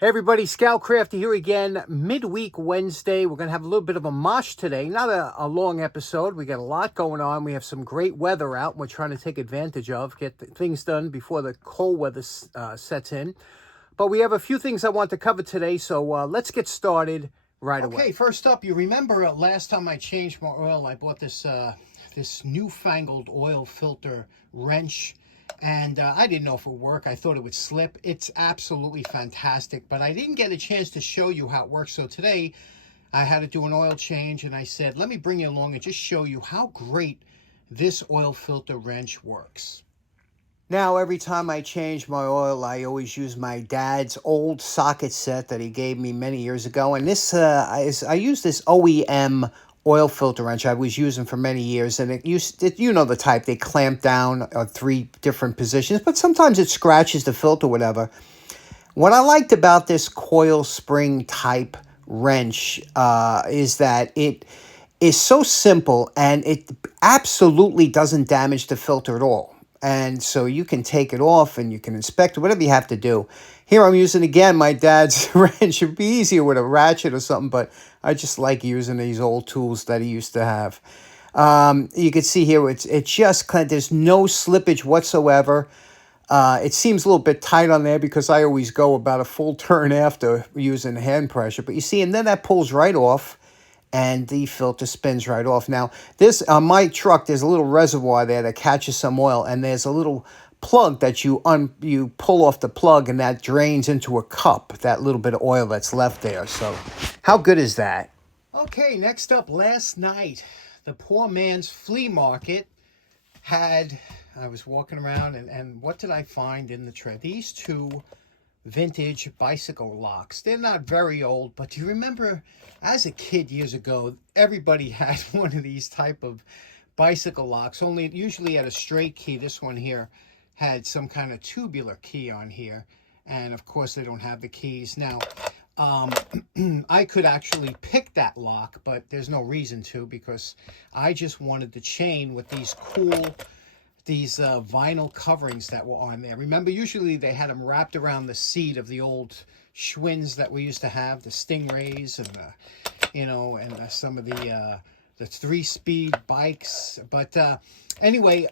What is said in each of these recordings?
Hey everybody, Scout Crafty here again, midweek Wednesday. We're going to have a little bit of a mosh today. Not a long episode. We got a lot going on. We have some great weather out. We're trying to take advantage of, get things done before the cold weather sets in. But we have a few things I want to cover today, so let's get started right away. Okay, first up, you remember last time I changed my oil, I bought this newfangled oil filter wrench. And I didn't know if it would work. I thought it would slip. It's absolutely fantastic, but I didn't get a chance to show you how it works. So today I had to do an oil change, and I said, let me bring you along and just show you how great this oil filter wrench works. Now, every time I change my oil, I always use my dad's old socket set that he gave me many years ago. And this, I use this OEM oil filter wrench I was using for many years, and you know the type, they clamp down 3 different positions, but sometimes it scratches the filter, whatever. What I liked about this coil spring type wrench is that it is so simple, and it absolutely doesn't damage the filter at all. And so you can take it off and you can inspect it, whatever you have to do. Here I'm using, again, my dad's wrench. It'd be easier with a ratchet or something, but I just like using these old tools that he used to have. You can see here, it's just kind of, there's no slippage whatsoever. It seems a little bit tight on there because I always go about a full turn after using hand pressure. But you see, and then that pulls right off, and the filter spins right off. Now, this on my truck, there's a little reservoir there that catches some oil, and there's a little plug that you pull off the plug, and that drains into a cup, that little bit of oil that's left there. So how good is that? Okay, next up, last night, the poor man's flea market had, I was walking around, and what did I find in the tray? These 2 vintage bicycle locks. They're not very old, but do you remember as a kid years ago, everybody had one of these type of bicycle locks, only it usually had a straight key. This one here had some kind of tubular key on here, and of course they don't have the keys. Now, I could actually pick that lock, but there's no reason to, because I just wanted the chain with these cool vinyl coverings that were on there. Remember, usually they had them wrapped around the seat of the old Schwinn's that we used to have, the Stingrays, and some of the 3-speed bikes. But anyway,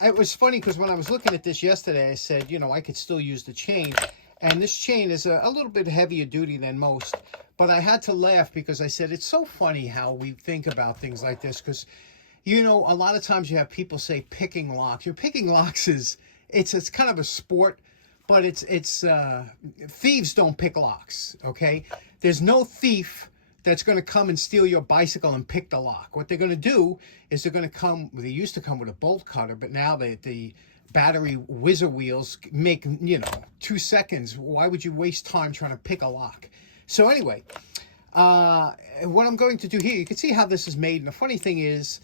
it was funny because when I was looking at this yesterday, I said, I could still use the chain. And this chain is a little bit heavier duty than most. But I had to laugh because I said, it's so funny how we think about things like this, because a lot of times you have people say picking locks. Picking locks it's kind of a sport, but it's thieves don't pick locks, okay? There's no thief that's going to come and steal your bicycle and pick the lock. What they're going to do is they used to come with a bolt cutter, but now the battery whizzer wheels make, 2 seconds. Why would you waste time trying to pick a lock? So anyway, what I'm going to do here, you can see how this is made. And the funny thing is,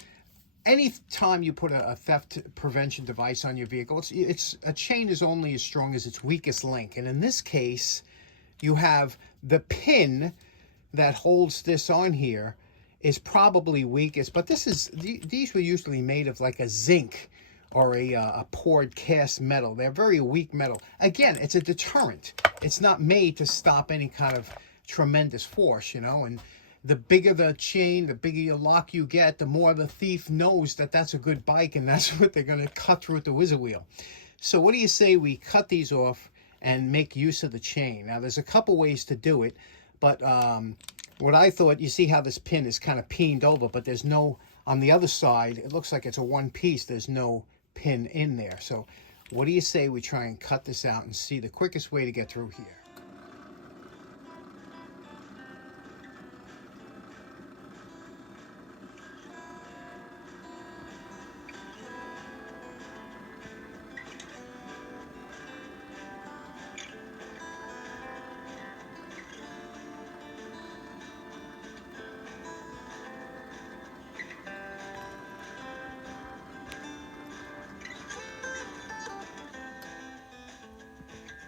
any time you put a theft prevention device on your vehicle, it's a chain is only as strong as its weakest link. And in this case, you have the pin that holds this on here is probably weakest. But these were usually made of like a zinc or a poured cast metal. They're very weak metal. Again, it's a deterrent. It's not made to stop any kind of tremendous force, and the bigger the chain, the bigger your lock you get, the more the thief knows that that's a good bike, and that's what they're going to cut through with the whizzer wheel. So what do you say we cut these off and make use of the chain? Now, there's a couple ways to do it, but what I thought, you see how this pin is kind of peened over, but there's no, on the other side, it looks like it's a one piece, there's no pin in there. So what do you say we try and cut this out and see the quickest way to get through here?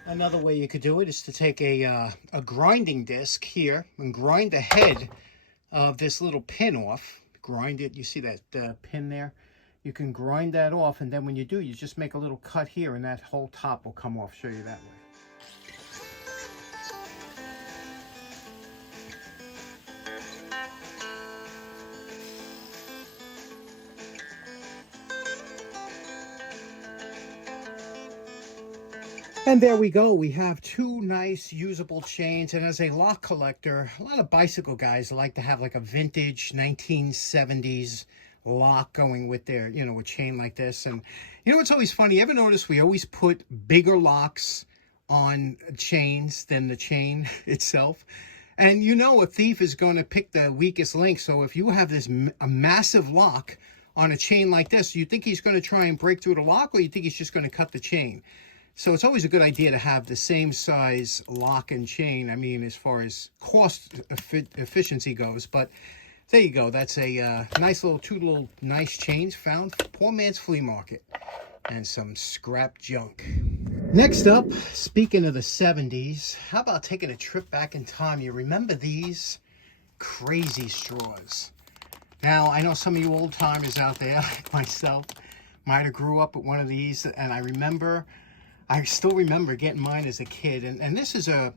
Another way you could do it is to take a grinding disc here and grind the head of this little pin off. Grind it. You see that pin there? You can grind that off, and then when you do, you just make a little cut here, and that whole top will come off. Show you that way. And there we go. We have two nice usable chains. And as a lock collector, a lot of bicycle guys like to have like a vintage 1970s lock going with their, a chain like this. And what's always funny? You ever notice we always put bigger locks on chains than the chain itself? And a thief is going to pick the weakest link. So if you have a massive lock on a chain like this, you think he's going to try and break through the lock, or you think he's just going to cut the chain? So it's always a good idea to have the same size lock and chain, I mean, as far as cost efficiency goes. But there you go. That's a two little nice chains found poor man's flea market. And some scrap junk. Next up, speaking of the 70s, how about taking a trip back in time? You remember these Krazy straws? Now, I know some of you old timers out there, like myself, might have grew up with one of these, and I still remember getting mine as a kid. And this is a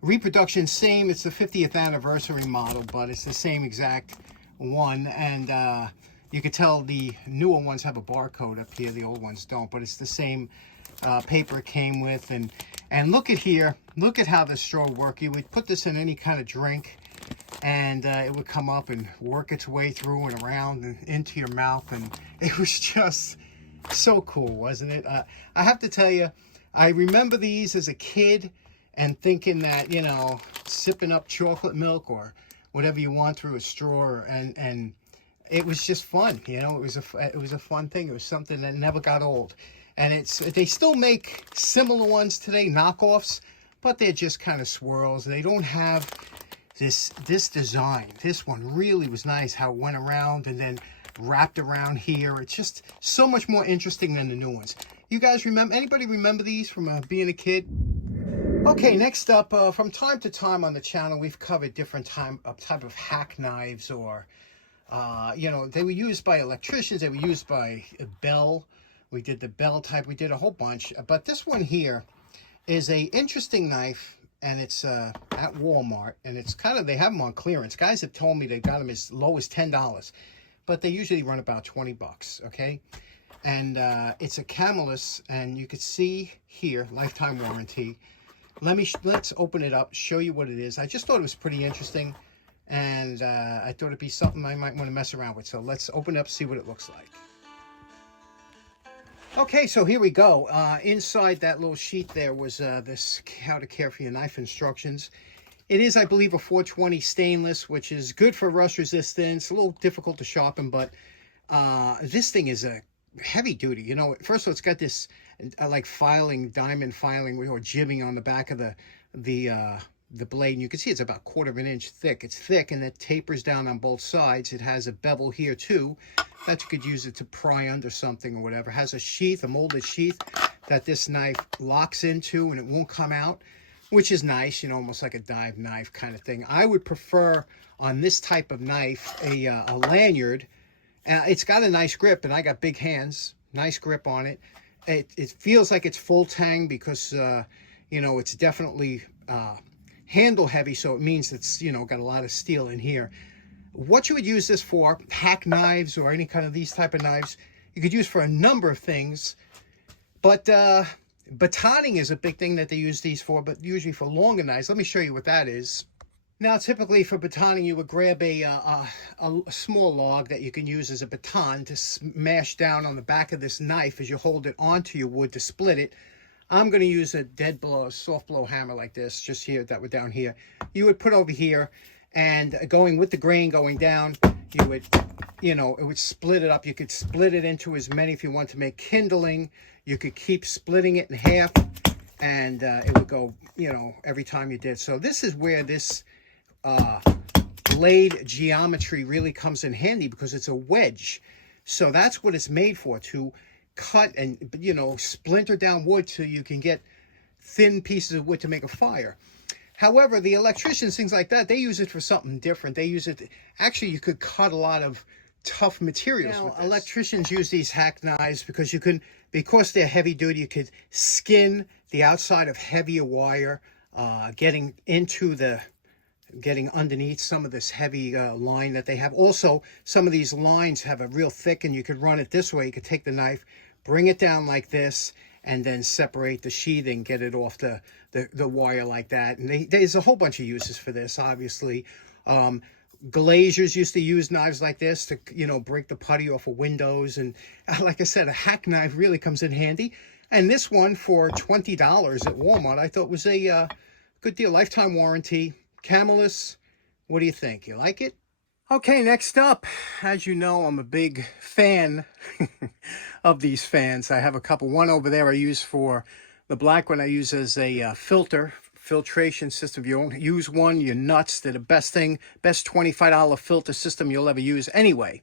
reproduction, it's the 50th anniversary model, but it's the same exact one. And you could tell the newer ones have a barcode up here, the old ones don't, but it's the same paper it came with. And look at here, look at how the straw works. You would put this in any kind of drink, and it would come up and work its way through and around and into your mouth. And it was just so cool, wasn't it? I have to tell you, I remember these as a kid and thinking that, sipping up chocolate milk or whatever you want through a straw, and it was just fun. It was a fun thing. It was something that never got old. And they still make similar ones today, knockoffs, but they're just kind of swirls. They don't have this design. This one really was nice, how it went around and then wrapped around here. It's just so much more interesting than the new ones. You guys remember, anybody remember these from being a kid? Okay, next up, from time to time on the channel, we've covered different type of hack knives, or they were used by electricians, they were used by Bell. We did the Bell type, we did a whole bunch. But this one here is a interesting knife, and it's at Walmart, and it's they have them on clearance. Guys have told me they got them as low as $10, but they usually run about 20 bucks, okay? And it's a Camillus, and you could see here, lifetime warranty. Let's open it up, show you what it is. I just thought it was pretty interesting, and I thought it'd be something I might want to mess around with. So let's open it up, see what it looks like. Okay, so here we go. Inside that little sheet there was this how to care for your knife instructions. It is, I believe, a 420 stainless, which is good for rust resistance. A little difficult to sharpen, but this thing is a heavy duty. First of all, it's got this like diamond filing or jibbing on the back of the blade, and you can see it's about 1/4 inch thick. It's thick, and it tapers down on both sides. It has a bevel here too that you could use it to pry under something or whatever. It has a sheath, a molded sheath that this knife locks into, and it won't come out, which is nice, almost like a dive knife kind of thing. I would prefer on this type of knife a lanyard. It's got a nice grip, and I got big hands. Nice grip on it. It feels like it's full tang because, it's definitely handle heavy, so it means it's, got a lot of steel in here. What you would use this for, hack knives or any kind of these type of knives, you could use for a number of things. But batoning is a big thing that they use these for, but usually for longer knives. Let me show you what that is. Now, typically for batoning, you would grab a small log that you can use as a baton to smash down on the back of this knife as you hold it onto your wood to split it. I'm going to use a dead blow, a soft blow hammer like this, just here, that would down here. You would put over here, and going with the grain going down, you would, it would split it up. You could split it into as many if you want to make kindling. You could keep splitting it in half, and it would go, every time you did. So this is where this blade geometry really comes in handy, because it's a wedge. So that's what it's made for, to cut and, splinter down wood so you can get thin pieces of wood to make a fire. However, the electricians, things like that, they use it for something different. They use it, actually, you could cut a lot of tough materials with this. Electricians use these hack knives because because they're heavy duty, you could skin the outside of heavier wire, getting underneath some of this heavy line that they have. Also, some of these lines have a real thick, and you could run it this way. You could take the knife, bring it down like this, and then separate the sheathing, get it off the wire like that. And there's a whole bunch of uses for this, obviously. Glaziers used to use knives like this to, you know, break the putty off of windows. And like I said, a hack knife really comes in handy. And this one for $20 at Walmart, I thought was a good deal. Lifetime warranty. Camillus, what do you think? You like it? Okay, next up, as you know, I'm a big fan of these fans. I have a couple. One over there I use for the black one I use as a filtration system. If you don't use one, you're nuts. They're the best $25 filter system you'll ever use. Anyway,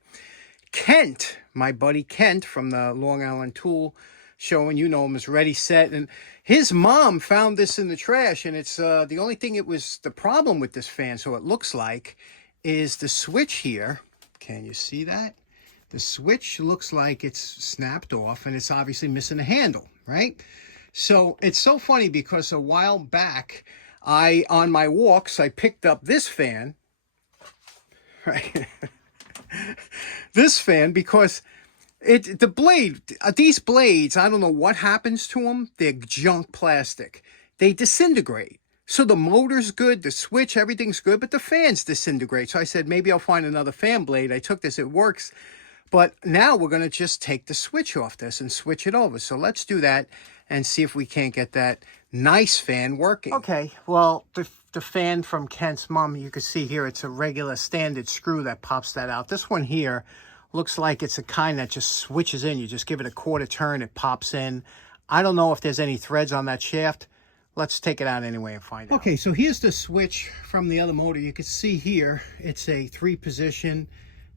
Kent, my buddy Kent from the Long Island Tool Show, and you know him, is Ready Set, and his mom found this in the trash, and it's the only thing the problem with this fan, so it looks like, is the switch here. Can you see that? The switch looks like it's snapped off, and it's obviously missing a handle, right? So it's so funny because a while back, on my walks, I picked up this fan, right? This fan, because these blades, I don't know what happens to them. They're junk plastic. They disintegrate. So the motor's good, the switch, everything's good, but the fans disintegrate. So I said, maybe I'll find another fan blade. I took this, it works. But now we're going to just take the switch off this and switch it over. So let's do that and see if we can't get that nice fan working. Okay, well, the fan from Kent's mom, you can see here, it's a regular standard screw that pops that out. This one here looks like it's a kind that just switches in. You just give it a quarter turn, it pops in. I don't know if there's any threads on that shaft. Let's take it out anyway and find out. Okay, so here's the switch from the other motor. You can see here, it's a 3-position.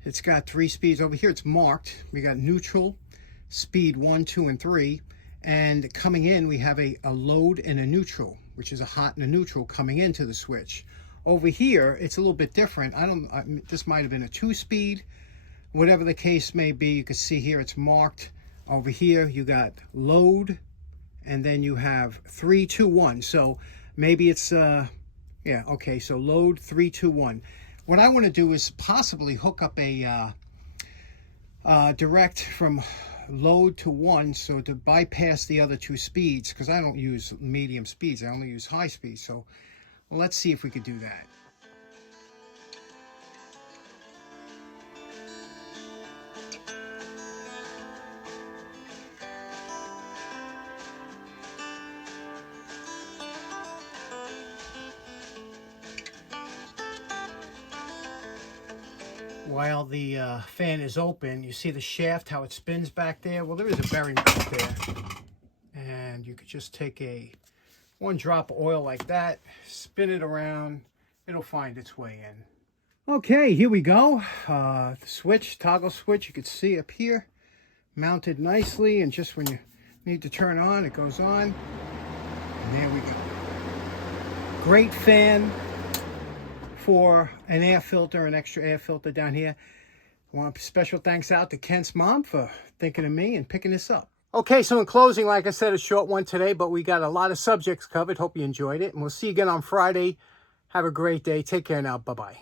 It's got 3 speeds. Over here, it's marked. We got neutral, speed 1, 2, and 3. And coming in, we have a load and a neutral, which is a hot and a neutral coming into the switch. Over here, it's a little bit different. This might have been a 2-speed. Whatever the case may be, you can see here, it's marked. Over here, you got load, and then you have 3, 2, 1. So maybe it's yeah, okay, so load 3, 2, 1. What I want to do is possibly hook up a direct from load to 1, so to bypass the other 2 speeds, because I don't use medium speeds, I only use high speeds. So let's see if we could do that. While the fan is open, you see the shaft, how it spins back there? Well, there is a bearing back there. And you could just take one drop of oil like that, spin it around, it'll find its way in. Okay, here we go. The switch, toggle switch, you can see up here, mounted nicely, and just when you need to turn on, it goes on. And there we go. Great fan for an air filter, an extra air filter down here. I want special thanks out to Kent's mom for thinking of me and picking this up. Okay, so in closing, like I said, a short one today, but we got a lot of subjects covered. Hope you enjoyed it, and we'll see you again on Friday. Have a great day. Take care now. Bye-bye.